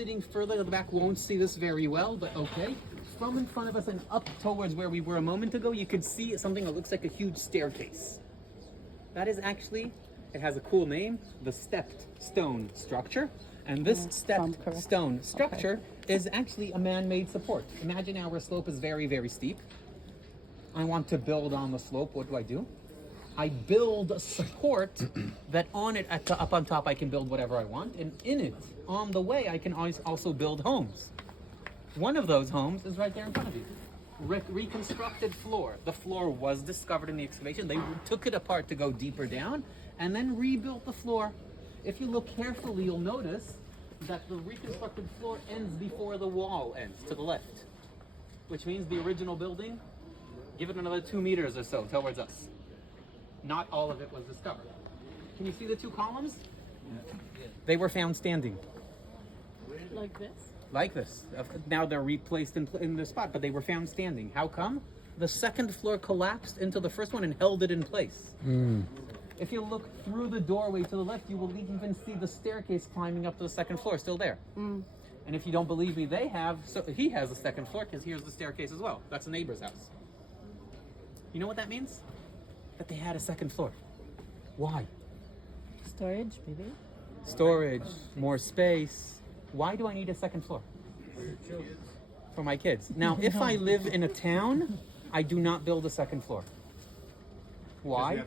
sitting further to the back won't see this very well, but okay. From in front of us and up towards where we were a moment ago, you could see something that looks like a huge staircase. That is actually, it has a cool name, the stepped stone structure. And this stepped stone structure is actually a man-made support. Imagine our slope is very, very steep. I want to build on the slope. What do? I build a support that on it, up on top, I can build whatever I want. And in it, on the way, I can also build homes. One of those homes is right there in front of you. Reconstructed floor. The floor was discovered in the excavation. They took it apart to go deeper down and then rebuilt the floor. If you look carefully, you'll notice that the reconstructed floor ends before the wall ends, to the left. Which means the original building, give it another 2 meters or so towards us. Not all of it was discovered. Can you see the 2 columns? They were found standing. Like this? Like this. Now they're replaced in their spot, but they were found standing. How come? The second floor collapsed into the first one and held it in place. If you look through the doorway to the left, you will even see the staircase climbing up to the second floor, still there. And if you don't believe me, he has a second floor, because here's the staircase as well. That's a neighbor's house. You know what that means? That they had a second floor. Why? Storage, maybe? Storage, more space. Why do I need a second floor? For my kids. Now, if I live in a town, I do not build a second floor. Why?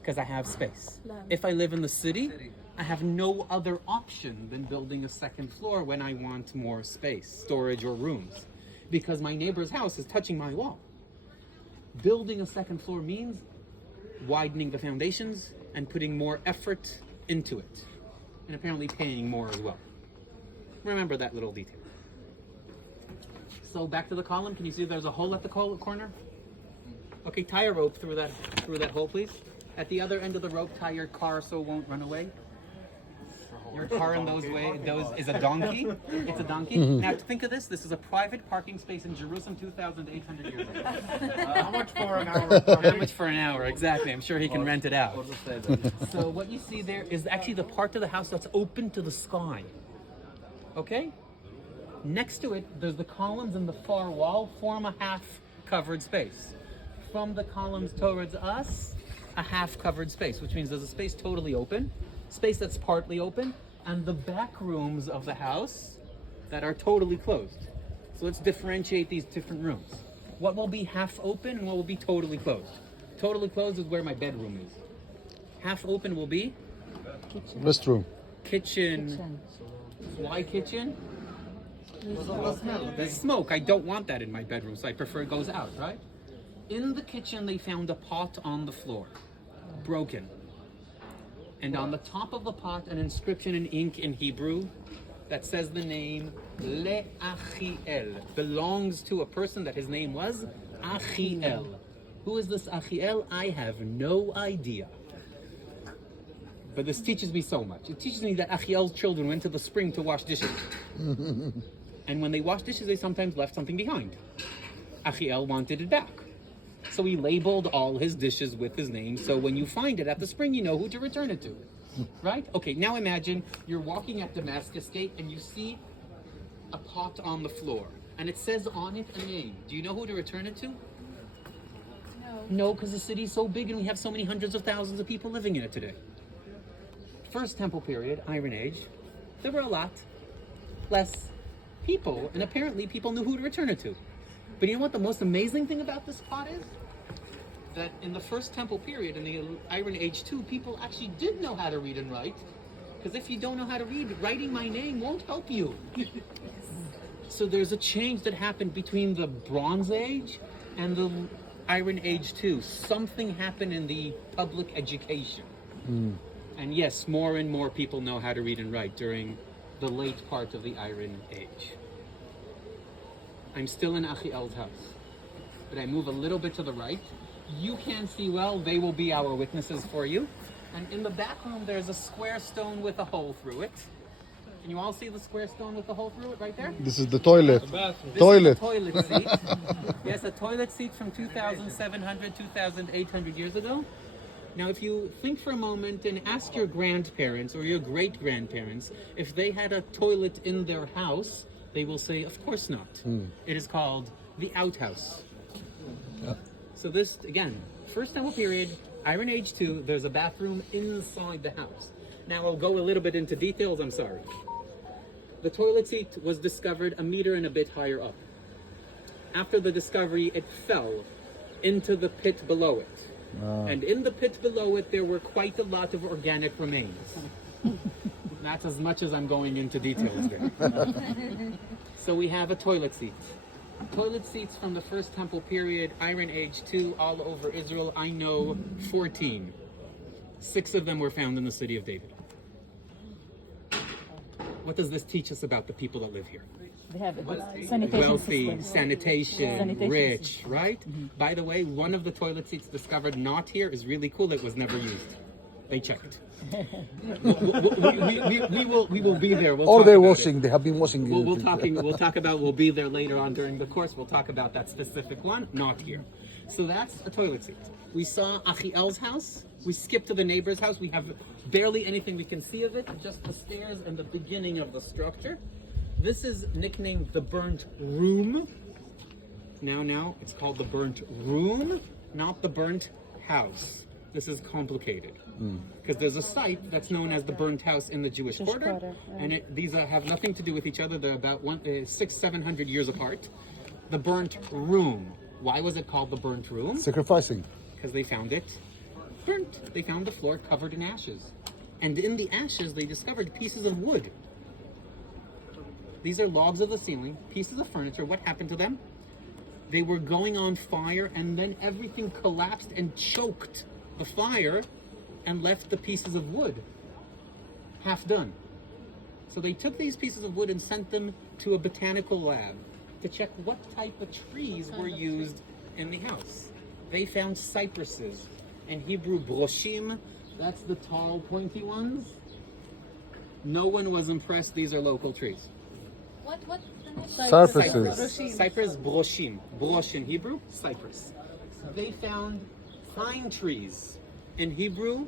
Because I have space. If I live in the city, I have no other option than building a second floor when I want more space, storage or rooms, because my neighbor's house is touching my wall. Building a second floor means widening the foundations and putting more effort into it, and apparently paying more as well. Remember that little detail. So back to the column. Can you see there's a hole at the corner? Okay, tie a rope through that hole, please. At the other end of the rope, tie your car so it won't run away. Your car in those is a donkey. It's a donkey. Now think of this. This is a private parking space in Jerusalem 2,800 years ago. How much for an hour? How much for an hour? Exactly. I'm sure he can rent it out. So what you see there is actually the part of the house that's open to the sky. Okay? Next to it, there's the columns in the far wall form a half-covered space. From the columns towards us, a half-covered space, which means there's a space totally open, space that's partly open, and the back rooms of the house that are totally closed. So let's differentiate these different rooms. What will be half open and what will be totally closed? Totally closed is where my bedroom is. Half open will be? Restroom. Kitchen. Why kitchen? The smoke. I don't want that in my bedroom, so I prefer it goes out, right? In the kitchen, they found a pot on the floor, broken. And on the top of the pot, an inscription in ink in Hebrew that says the name Le-Achiel, belongs to a person that his name was Achiel. Who is this Achiel? I have no idea. But this teaches me so much. It teaches me that Achiel's children went to the spring to wash dishes. And when they washed dishes, they sometimes left something behind. Achiel wanted it back. So he labeled all his dishes with his name, so when you find it at the spring, you know who to return it to. Right? Okay, now imagine you're walking at Damascus Gate and you see a pot on the floor, and it says on it a name. Do you know who to return it to? No, because the city's so big and we have so many hundreds of thousands of people living in it today. First Temple period, Iron Age, there were a lot less people, and apparently people knew who to return it to. But you know what the most amazing thing about this pot is? That in the First Temple period, in the Iron Age 2, people actually did know how to read and write. Because if you don't know how to read, writing my name won't help you. So there's a change that happened between the Bronze Age and the Iron Age 2. Something happened in the public education. And yes, more and more people know how to read and write during the late part of the Iron Age. I'm still in Achiel's house, but I move a little bit to the right. You can't see well, they will be our witnesses for you. And in the back room, there's a square stone with a hole through it. Can you all see the square stone with the hole through it right there? This is the toilet. This Toilet. is a toilet seat. Yes, a toilet seat from 2,700, 2,800 years ago. Now, if you think for a moment and ask your grandparents or your great-grandparents if they had a toilet in their house, they will say, of course not. It is called the outhouse. So this, again, First Temple period, Iron Age 2, there's a bathroom inside the house. Now, I'll go a little bit into details, I'm sorry. The toilet seat was discovered a meter and a bit higher up. After the discovery, it fell into the pit below it. And in the pit below it, there were quite a lot of organic remains. That's as much as I'm going into details there. So we have a toilet seat. Toilet seats from the First Temple period, Iron Age 2, all over Israel. I know 14. 6 of them were found in the city of David. What does this teach us about the people that live here? They have sanitation Wealthy, system. sanitation, Sanitation rich, right? By the way, one of the toilet seats discovered not here is really cool. It was never used. They checked. we will be there. We'll Or talk they're about washing. it. They have been washing. We'll be there later on during the course. We'll talk about that specific one. Not here. So that's a toilet seat. We saw Achiel's house. We skipped to the neighbor's house. We have barely anything we can see of it. Just the stairs and the beginning of the structure. This is nicknamed the burnt room. Now it's called the burnt room, not the burnt house. This is complicated because there's a site that's known as the burnt house in the Jewish quarter, and these have nothing to do with each other. They're about 600-700 years apart. The burnt room. Why was it called the burnt room? Sacrificing. Because they found it burnt. They found the floor covered in ashes, and in the ashes they discovered pieces of wood. These are logs of the ceiling, pieces of furniture. What happened to them? They were going on fire, and then everything collapsed and choked the fire and left the pieces of wood half done. So they took these pieces of wood and sent them to a botanical lab to check what type of trees were used in the house. They found cypresses, in Hebrew broshim, that's the tall pointy ones. No one was impressed. These are local trees. What the next? Cypresses. Cypress, broshim. Brosh in Hebrew, cypress. They found pine trees. In Hebrew,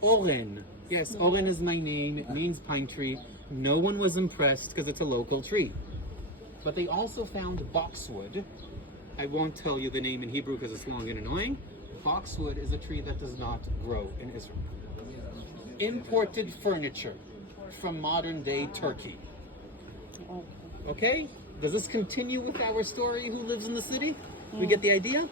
oren. Yes, oren is my name. It means pine tree. No one was impressed because it's a local tree. But they also found boxwood. I won't tell you the name in Hebrew because it's long and annoying. Boxwood is a tree that does not grow in Israel. Imported furniture from modern day Turkey. Okay, does this continue with our story? Who lives in the city? We get the idea?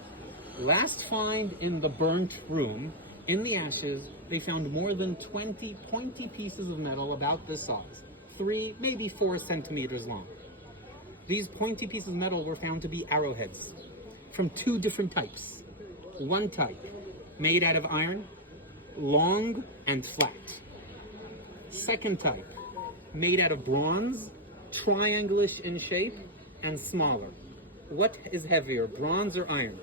Last find in the burnt room, in the ashes, they found more than 20 pointy pieces of metal about this size, 3, maybe 4 centimeters long. These pointy pieces of metal were found to be arrowheads from 2 different types. One type, made out of iron, long and flat. Second type, made out of bronze, triangulish in shape, and smaller. What is heavier, bronze or iron?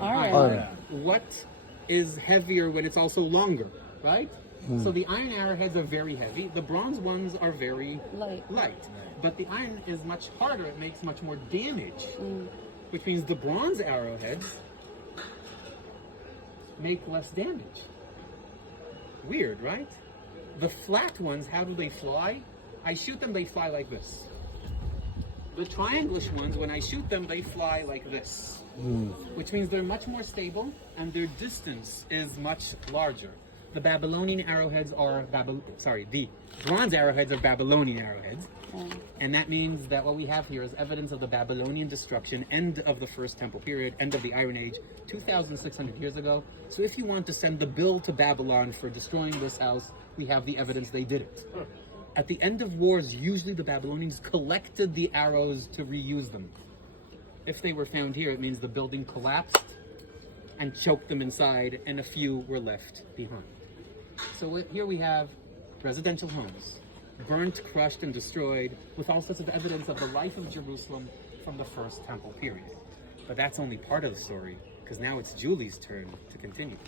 Iron. What is heavier when it's also longer, right? So the iron arrowheads are very heavy. The bronze ones are very light. But the iron is much harder. It makes much more damage, which means the bronze arrowheads make less damage. Weird, right? The flat ones, how do they fly? I shoot them, they fly like this. The triangulish ones, when I shoot them, they fly like this. Which means they're much more stable and their distance is much larger. The Babylonian arrowheads are the bronze arrowheads are Babylonian arrowheads. And that means that what we have here is evidence of the Babylonian destruction, end of the First Temple period, end of the Iron Age, 2,600 years ago. So if you want to send the bill to Babylon for destroying this house, we have the evidence they did it. At the end of wars, usually the Babylonians collected the arrows to reuse them. If they were found here, it means the building collapsed and choked them inside, and a few were left behind. So here we have residential homes, burnt, crushed, and destroyed, with all sorts of evidence of the life of Jerusalem from the First Temple period. But that's only part of the story, because now it's Julie's turn to continue.